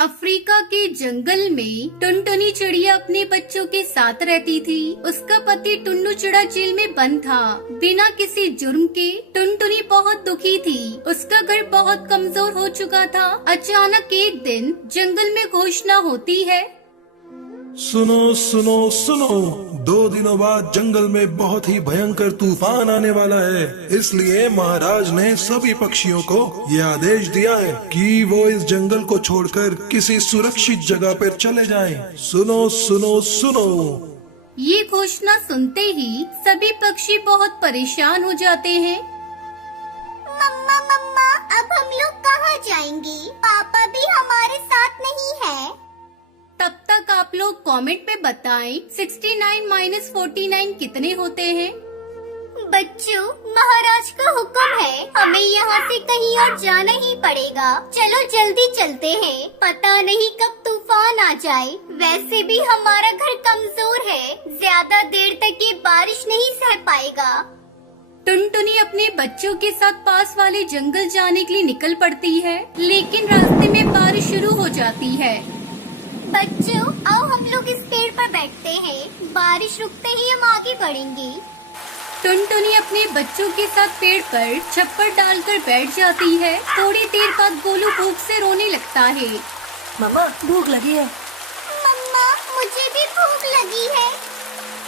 Africa के जंगल में टुनटुनी चिड़िया अपने बच्चों के साथ रहती थी। उसका पति टुन्नू चिड़ा जेल में बंद था बिना किसी जुर्म के। टुनटुनी बहुत दुखी थी, उसका घर बहुत कमजोर हो चुका था। अचानक एक दिन जंगल में घोषणा होती है, सुनो सुनो सुनो, 2 दिनों बाद जंगल में बहुत ही भयंकर तूफान आने वाला है। इसलिए महाराज ने सभी पक्षियों को यह आदेश दिया है कि वो इस जंगल को छोड़कर किसी सुरक्षित जगह पर चले जाएं। सुनो सुनो सुनो। ये घोषणा सुनते ही सभी पक्षी बहुत परेशान हो जाते हैं। मम्मा मम्मा, अब हम लोग कहाँ जाएंगे? पापा भी हमारे साथ नहीं है। तब तक आप लोग कमेंट में बताएं 69 - 49 कितने होते हैं। बच्चों, महाराज का हुक्म है, हमें यहाँ से कहीं और जाना ही पड़ेगा। चलो जल्दी चलते हैं, पता नहीं कब तूफान आ जाए। वैसे भी हमारा घर कमजोर है, ज्यादा देर तक ये बारिश नहीं सह पाएगा। टुनटुनी अपने बच्चों के साथ पास वाले जंगल जाने के लिए निकल पड़ती है, लेकिन रास्ते में बारिश शुरू हो जाती है। बच्चों, आओ हम लोग इस पेड़ पर बैठते हैं, बारिश रुकते ही हम आगे बढ़ेंगे। टुनटुनी अपने बच्चों के साथ पेड़ पर छप्पर डालकर बैठ जाती है। थोड़ी देर बाद गोलू भूख से रोने लगता है। मम्मा, भूख लगी है। मम्मा, मुझे भी भूख लगी है।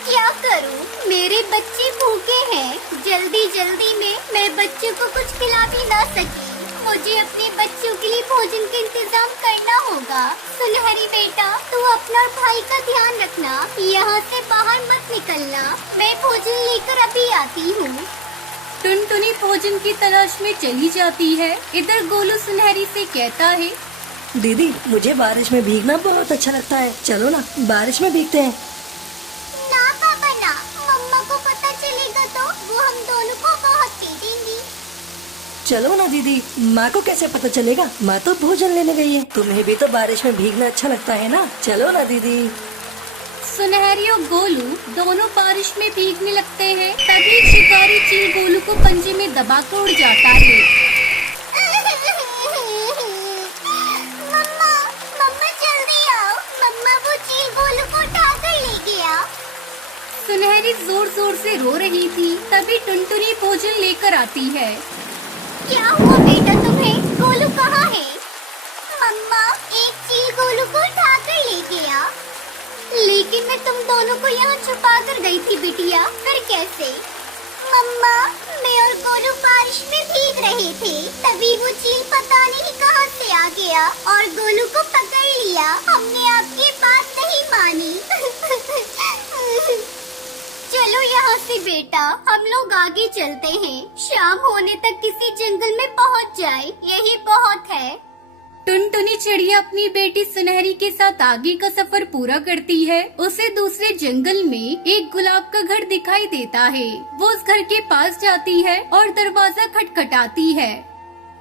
क्या करूं? मेरे बच्चे भूखे हैं। जल्दी जल्दी में मैं बच्चों को कुछ खिला भी ना सकी। मुझे अपने बच्चों के लिए भोजन का इंतजाम करना होगा। सुनहरी बेटा, तू अपना और भाई का ध्यान रखना, यहाँ से बाहर मत निकलना। मैं भोजन लेकर अभी आती हूँ। टुनटुनी भोजन की तलाश में चली जाती है। इधर गोलू सुनहरी से कहता है, दीदी, मुझे बारिश में भीगना बहुत अच्छा लगता है। चलो ना, बारिश में भीगते हैं। ना पापा ना, मम्मा को पता चलेगा तो वो हम दोनों को बहुत पीटेंगी। चलो ना दीदी, माँ को कैसे पता चलेगा? माँ तो भोजन लेने गई है। तुम्हें भी तो बारिश में भीगना अच्छा लगता है ना? चलो ना दीदी। सुनहरी और गोलू दोनों बारिश में भीगने लगते हैं। तभी शिकारी चील गोलू को पंजे में दबाकर उड़ जाता है। मम्मा मम्मा जल्दी आओ, मम्मा वो चील गोलू को उठाकर ले गया। सुनहरी जोर जोर से रो रही थी। तभी टुनटुनी भोजन लेकर आती है। क्या हुआ बेटा तुम्हें? गोलू कहाँ है? मम्मा, एक चील गोलू को उठाकर ले गया। लेकिन मैं तुम दोनों को यहाँ छुपा कर गई थी बिटिया, फिर कैसे? मम्मा, मैं और गोलू बारिश में भीग रहे थे, तभी वो चील पता नहीं कहाँ से आ गया और गोलू को पकड़ लिया। हमने आपकी बात नहीं मानी। चलो यहाँ से बेटा, हम लोग आगे चलते हैं। शाम होने तक किसी जंगल में पहुँच जाए, यही बहुत है। टुनटुनी चिड़िया अपनी बेटी सुनहरी के साथ आगे का सफर पूरा करती है। उसे दूसरे जंगल में एक गुलाब का घर दिखाई देता है। वो उस घर के पास जाती है और दरवाजा खटखटाती है।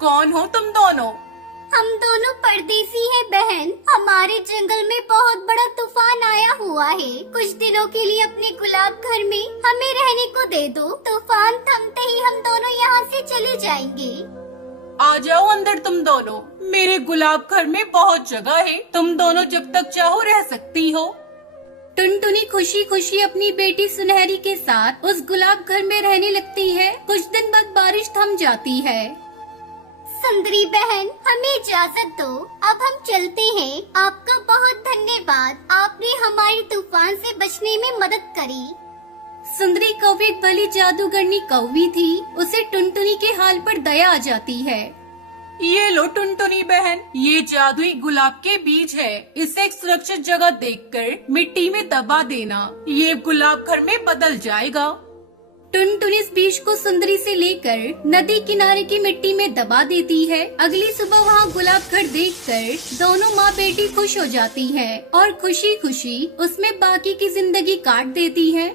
कौन हो तुम दोनों? हम दोनों परदेसी हैं बहन। हमारे जंगल में बहुत बड़ा तूफान आया हुआ है। कुछ दिनों के लिए अपने गुलाब घर में हमें रहने को दे दो। तूफान थमते ही हम दोनों यहाँ से चले जाएंगे। आ जाओ अंदर तुम दोनों, मेरे गुलाब घर में बहुत जगह है। तुम दोनों जब तक चाहो रह सकती हो। टुनटुनी खुशी खुशी अपनी बेटी सुनहरी के साथ उस गुलाब घर में रहने लगती है। कुछ दिन बाद बारिश थम जाती है। सुंदरी बहन, हमें इजाजत दो, अब हम चलते हैं। आपका बहुत धन्यवाद, आपने हमारे तूफान से बचने में मदद करी। सुंदरी कौवी एक भली जादूगरनी कौवी थी। उसे टुनटुनी के हाल पर दया आ जाती है। ये लो टुनटुनी बहन, ये जादुई गुलाब के बीज है। इसे एक सुरक्षित जगह देखकर मिट्टी में दबा देना, ये गुलाब घर में बदल जाएगा। टुनटुनी इस बीज को सुंदरी से लेकर नदी किनारे की मिट्टी में दबा देती है। अगली सुबह वहाँ गुलाब घर देखकर दोनों माँ बेटी खुश हो जाती हैं और खुशी खुशी उसमें बाकी की जिंदगी काट देती हैं।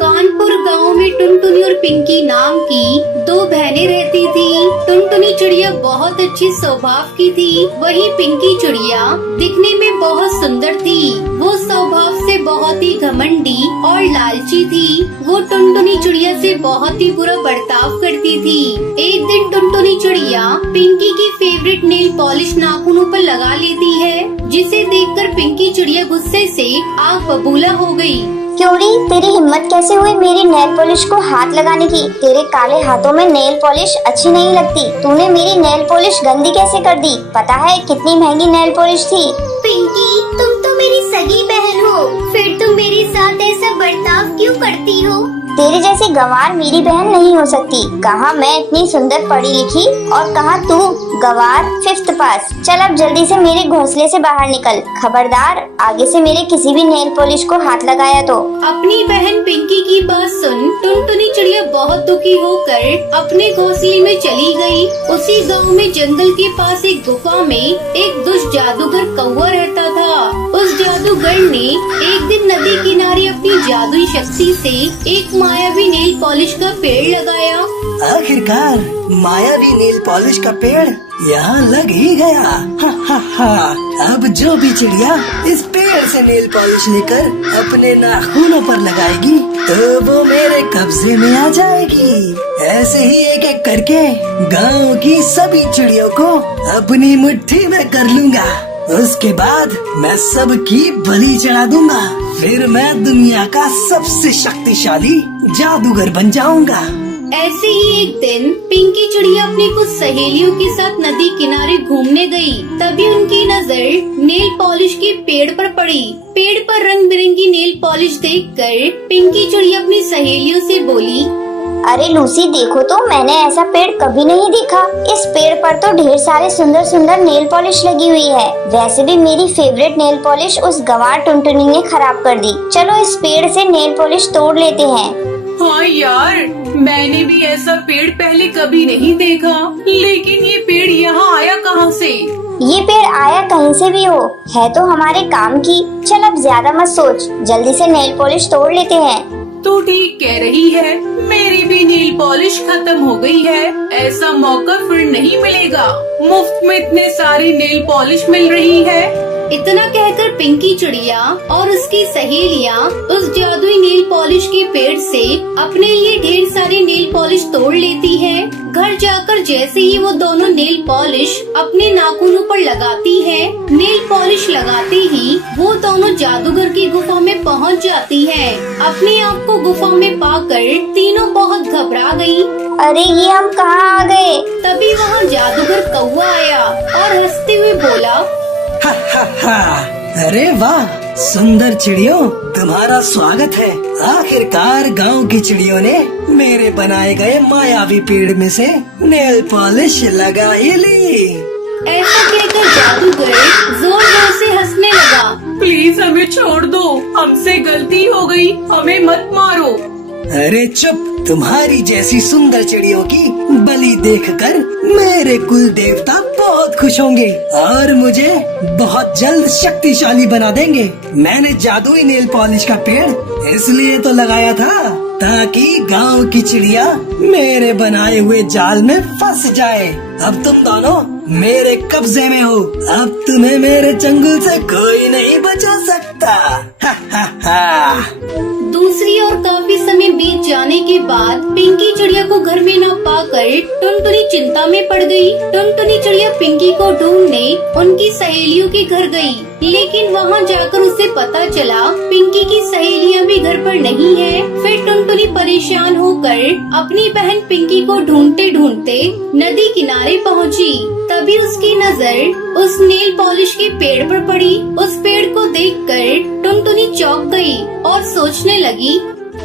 कानपुर गांव में टुनटुनी और पिंकी नाम की दो बहनें रहती थी। टुनटुनी चिड़िया बहुत अच्छी स्वभाव की थी। वही पिंकी चिड़िया दिखने में बहुत सुंदर थी। वो स्वभाव से बहुत ही घमंडी और लालची थी। वो टुनटुनी चिड़िया से बहुत ही बुरा बर्ताव करती थी। एक दिन टुनटुनी चिड़िया पिंकी की फेवरेट नेल पॉलिश नाखूनों पर लगा लेती है, जिसे देखकर पिंकी चिड़िया गुस्से से आग बबूला हो गई। क्योंड़ी, तेरी हिम्मत कैसे हुई मेरी नेल पॉलिश को हाथ लगाने की? तेरे काले हाथों में नेल पॉलिश अच्छी नहीं लगती। तूने मेरी नेल पॉलिश गंदी कैसे कर दी? पता है कितनी महंगी नेल पॉलिश थी? पिंकी, तुम तो मेरी सगी बहन हो, फिर तुम मेरे साथ ऐसा बर्ताव क्यों करती हो? तेरे जैसी गंवार मेरी बहन नहीं हो सकती। कहाँ मैं इतनी सुंदर पढ़ी लिखी और कहाँ तू गंवार 5th पास। चल अब जल्दी से मेरे घोंसले से बाहर निकल। खबरदार, आगे से मेरे किसी भी नेल पॉलिश को हाथ लगाया तो। अपनी बहन पिंकी की बात सुन टुनटुनी चिड़िया बहुत दुखी होकर अपने घोंसले में चली गई। उसी गांव में जंगल के पास एक गुफा में एक दुष्ट जादूगर कौवा रहता था। उस जादूगर ने एक दिन नदी किनारे अपनी जादुई शक्ति से एक मायावी नेल पॉलिश का पेड़ लगाया। आखिरकार मायावी नेल पॉलिश का पेड़ यहाँ लग ही गया। हा हा हा। अब जो भी चिड़िया इस पेड़ से नेल पॉलिश लेकर अपने नाखूनों पर लगाएगी तो वो मेरे कब्जे में आ जाएगी। ऐसे ही एक एक करके गांव की सभी चिड़ियों को अपनी मुट्ठी में कर लूंगा। उसके बाद मैं सबकी बलि चढ़ा दूंगा। फिर मैं दुनिया का सबसे शक्तिशाली जादूगर बन जाऊंगा। ऐसे ही एक दिन पिंकी चिड़िया अपनी कुछ सहेलियों के साथ नदी किनारे घूमने गई। तभी उनकी नजर नेल पॉलिश के पेड़ पर पड़ी। पेड़ पर रंग बिरंगी नेल पॉलिश देखकर पिंकी चिड़िया अपनी सहेलियों से बोली, अरे लूसी, देखो तो मैंने ऐसा पेड़ कभी नहीं देखा। इस पेड़ पर तो ढेर सारे सुंदर सुंदर नेल पॉलिश लगी हुई है। वैसे भी मेरी फेवरेट नेल पॉलिश उस गंवार टुनटुनी ने खराब कर दी। चलो इस पेड़ से नेल पॉलिश तोड़ लेते हैं। हाँ यार, मैंने भी ऐसा पेड़ पहले कभी नहीं देखा, लेकिन ये पेड़ यहाँ आया कहाँ से? ये पेड़ आया कहीं से भी हो, है तो हमारे काम की। चल अब ज्यादा मत सोच, जल्दी से नेल पॉलिश तोड़ लेते हैं। तू ठीक कह रही है, मेरी भी नेल पॉलिश खत्म हो गई है। ऐसा मौका फिर नहीं मिलेगा। मुफ्त में इतने सारी नेल पॉलिश मिल रही है। इतना कहकर पिंकी चिड़िया और उसकी सहेलियाँ उस जादुई नेल पॉलिश के पेड़ से अपने लिए ढेर सारी नेल पॉलिश तोड़ लेती है। घर जाकर जैसे ही वो दोनों नेल पॉलिश अपने नाखूनों पर लगाती है, नेल पॉलिश लगाते ही वो दोनों जादूगर की गुफा में पहुंच जाती है। अपने आप को गुफा में पाकर तीनों बहुत घबरा गई। अरे ये हम कहाँ आ गए? तभी वहाँ जादूगर कौवा आया और हंसते हुए बोला, हा हा हा। अरे वाह सुंदर चिड़ियों, तुम्हारा स्वागत है। आखिरकार गांव की चिड़ियों ने मेरे बनाए गए मायावी पेड़ में से नेल पॉलिश लगा ही ली। ऐसा कहकर जादूगर जोर जोर से हंसने लगा। प्लीज हमें छोड़ दो, हमसे गलती हो गई, हमें मत मारो। अरे चुप, तुम्हारी जैसी सुंदर चिड़ियों की बलि देखकर मेरे कुल देवता बहुत खुश होंगे और मुझे बहुत जल्द शक्तिशाली बना देंगे। मैंने जादुई नेल पॉलिश का पेड़ इसलिए तो लगाया था ताकि गांव की चिड़िया मेरे बनाए हुए जाल में फंस जाए। अब तुम दोनों मेरे कब्जे में हो। अब तुम्हें मेरे चंगुल से कोई नहीं बचा सकता। हा हा हा। दूसरी ओर काफी समय बीत जाने के बाद पिंकी चिड़िया को घर में न पाकर टुनटुनी चिंता में पड़ गई। टुनटुनी चिड़िया पिंकी को ढूंढने उनकी सहेलियों के घर गई, लेकिन वहां जाकर उसे पता चला पिंकी की सहेलियां भी घर पर नहीं है। फिर टुनटुनी परेशान होकर अपनी बहन पिंकी को ढूंढते ढूंढते नदी किनारे पहुंची। तभी उसकी नजर उस नेल पॉलिश के पेड़ पर पड़ी। उस पेड़ को देखकर टुनटुनी चौंक गई और सोचने लगी,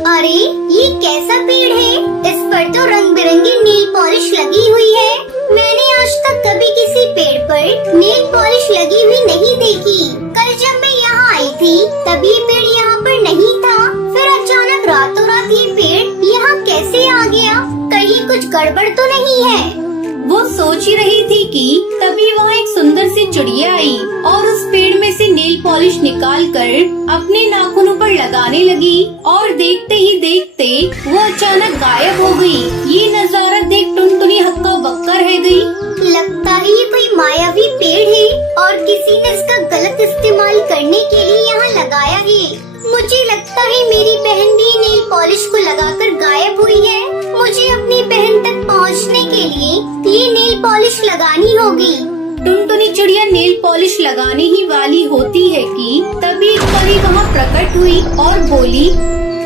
अरे ये कैसा पेड़ है? इस पर तो रंग बिरंगी नेल पॉलिश लगी हुई है। मैंने आज तक कभी किसी पेड़ पर नेल पॉलिश लगी हुई नहीं देखी। कल जब मैं यहाँ आई थी तब ये पेड़ यहाँ पर नहीं था। फिर अचानक रातों रात ये पेड़ यहाँ कैसे आ गया? कहीं कुछ गड़बड़ तो नहीं है? वो सोच ही रही थी कि तभी वहाँ एक सुंदर सी चिड़िया आई और उस पेड़ में से नेल पॉलिश निकालकर अपने नाखूनों पर लगाने लगी और देखते ही ही देखते वो अचानक गायब हो गई। ये नजारा देख टुनटुनी हक्का बक्का रह गई। लगता है ये कोई मायावी पेड़ है और किसी ने इसका गलत इस्तेमाल करने के लिए यहाँ लगाया है। मुझे लगता है मेरी बहन भी नेल पॉलिश को लगाकर गायब हुई है। मुझे अपनी बहन तक पहुँचने के लिए ये नेल पॉलिश लगानी होगी। टुनटुनी चिड़िया नेल पॉलिश लगाने ही वाली होती है कि तभी एक परी वहाँ प्रकट हुई और बोली,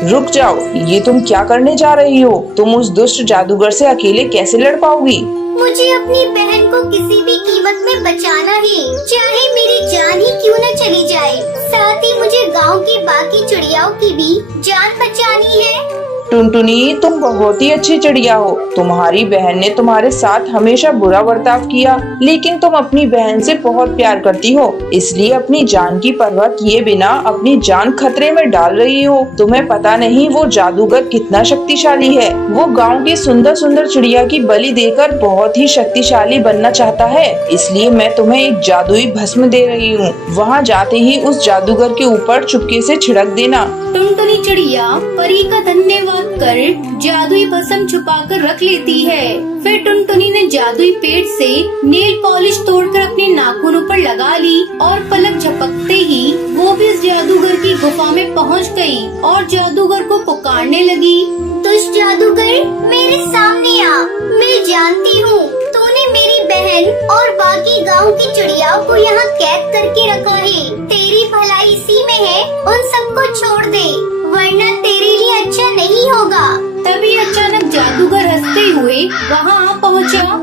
रुक जाओ, ये तुम क्या करने जा रही हो? तुम उस दुष्ट जादूगर से अकेले कैसे लड़ पाओगी? मुझे अपनी बहन को किसी भी कीमत में बचाना है, चाहे मेरी जान ही क्यों न चली जाए। साथ ही मुझे गांव की बाकी चिड़ियाओं की भी जान बचानी है। टुनटुनी, तुम बहुत ही अच्छी चिड़िया हो। तुम्हारी बहन ने तुम्हारे साथ हमेशा बुरा बर्ताव किया, लेकिन तुम अपनी बहन से बहुत प्यार करती हो, इसलिए अपनी जान की परवाह किए बिना अपनी जान खतरे में डाल रही हो। तुम्हें पता नहीं वो जादूगर कितना शक्तिशाली है। वो गांव की सुंदर सुंदर चिड़िया की बलि देकर बहुत ही शक्तिशाली बनना चाहता है, इसलिए मैं तुम्हें एक जादुई भस्म दे रही हूँ। वहाँ जाते ही उस जादूगर के ऊपर चुपके से छिड़क देना। टुनटुनी चिड़िया परी का धन्यवाद कर जादुई भस्म छुपाकर रख लेती है। फिर टुनटुनी ने जादुई पेड़ से नेल पॉलिश तोड़कर अपने नाखूनों पर लगा ली और पलक झपकते ही वो भी इस जादूगर की गुफा में पहुंच गई और जादूगर को पुकारने लगी। दुष्ट जादूगर, मेरे सामने आ। मैं जानती हूँ तूने मेरी बहन और बाकी गांव की चिड़ियाओं को यहाँ कैद करके रखा है। तेरी भलाई इसी में है, उन सबको छोड़ दे, वरना तेरे लिए अच्छा नहीं होगा। तभी अचानक जादूगर हंसते हुए वहाँ आ पहुँचा।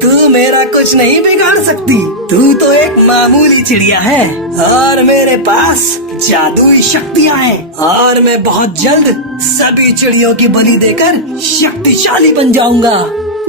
तू मेरा कुछ नहीं बिगाड़ सकती। तू तो एक मामूली चिड़िया है और मेरे पास जादुई शक्तियाँ हैं और मैं बहुत जल्द सभी चिड़ियों की बलि देकर शक्तिशाली बन जाऊंगा।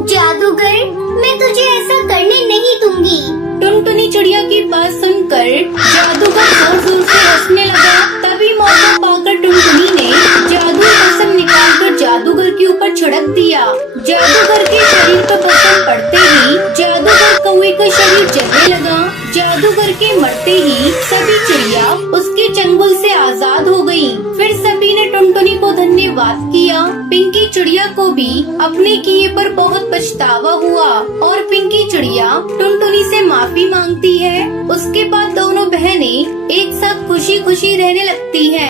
जादूगर, मैं तुझे ऐसा करने नहीं दूंगी। टुनटुनी चिड़िया की बात सुनकर जादूगर जोर जोर से हंसने लगा। तभी मौका पाकर टुनटुनी ने जादुई भस्म निकालकर जादूगर के ऊपर छिड़क दिया। जादूगर के शरीर पर भस्म पड़ते ही जादूगर कौवे का शरीर जलने लगा। जादूगर के मरते ही सभी चिड़िया उसके चंगुल से आजाद हो गयी। फिर सभी ने टुनटुनी को धन्यवाद किया। पिंकी चिड़िया को भी अपने किए पर बहुत पछतावा हुआ और पिंकी चिड़िया टुनटुनी से माफी मांगती है। उसके बाद दोनों बहनें एक साथ खुशी खुशी रहने लगती हैं।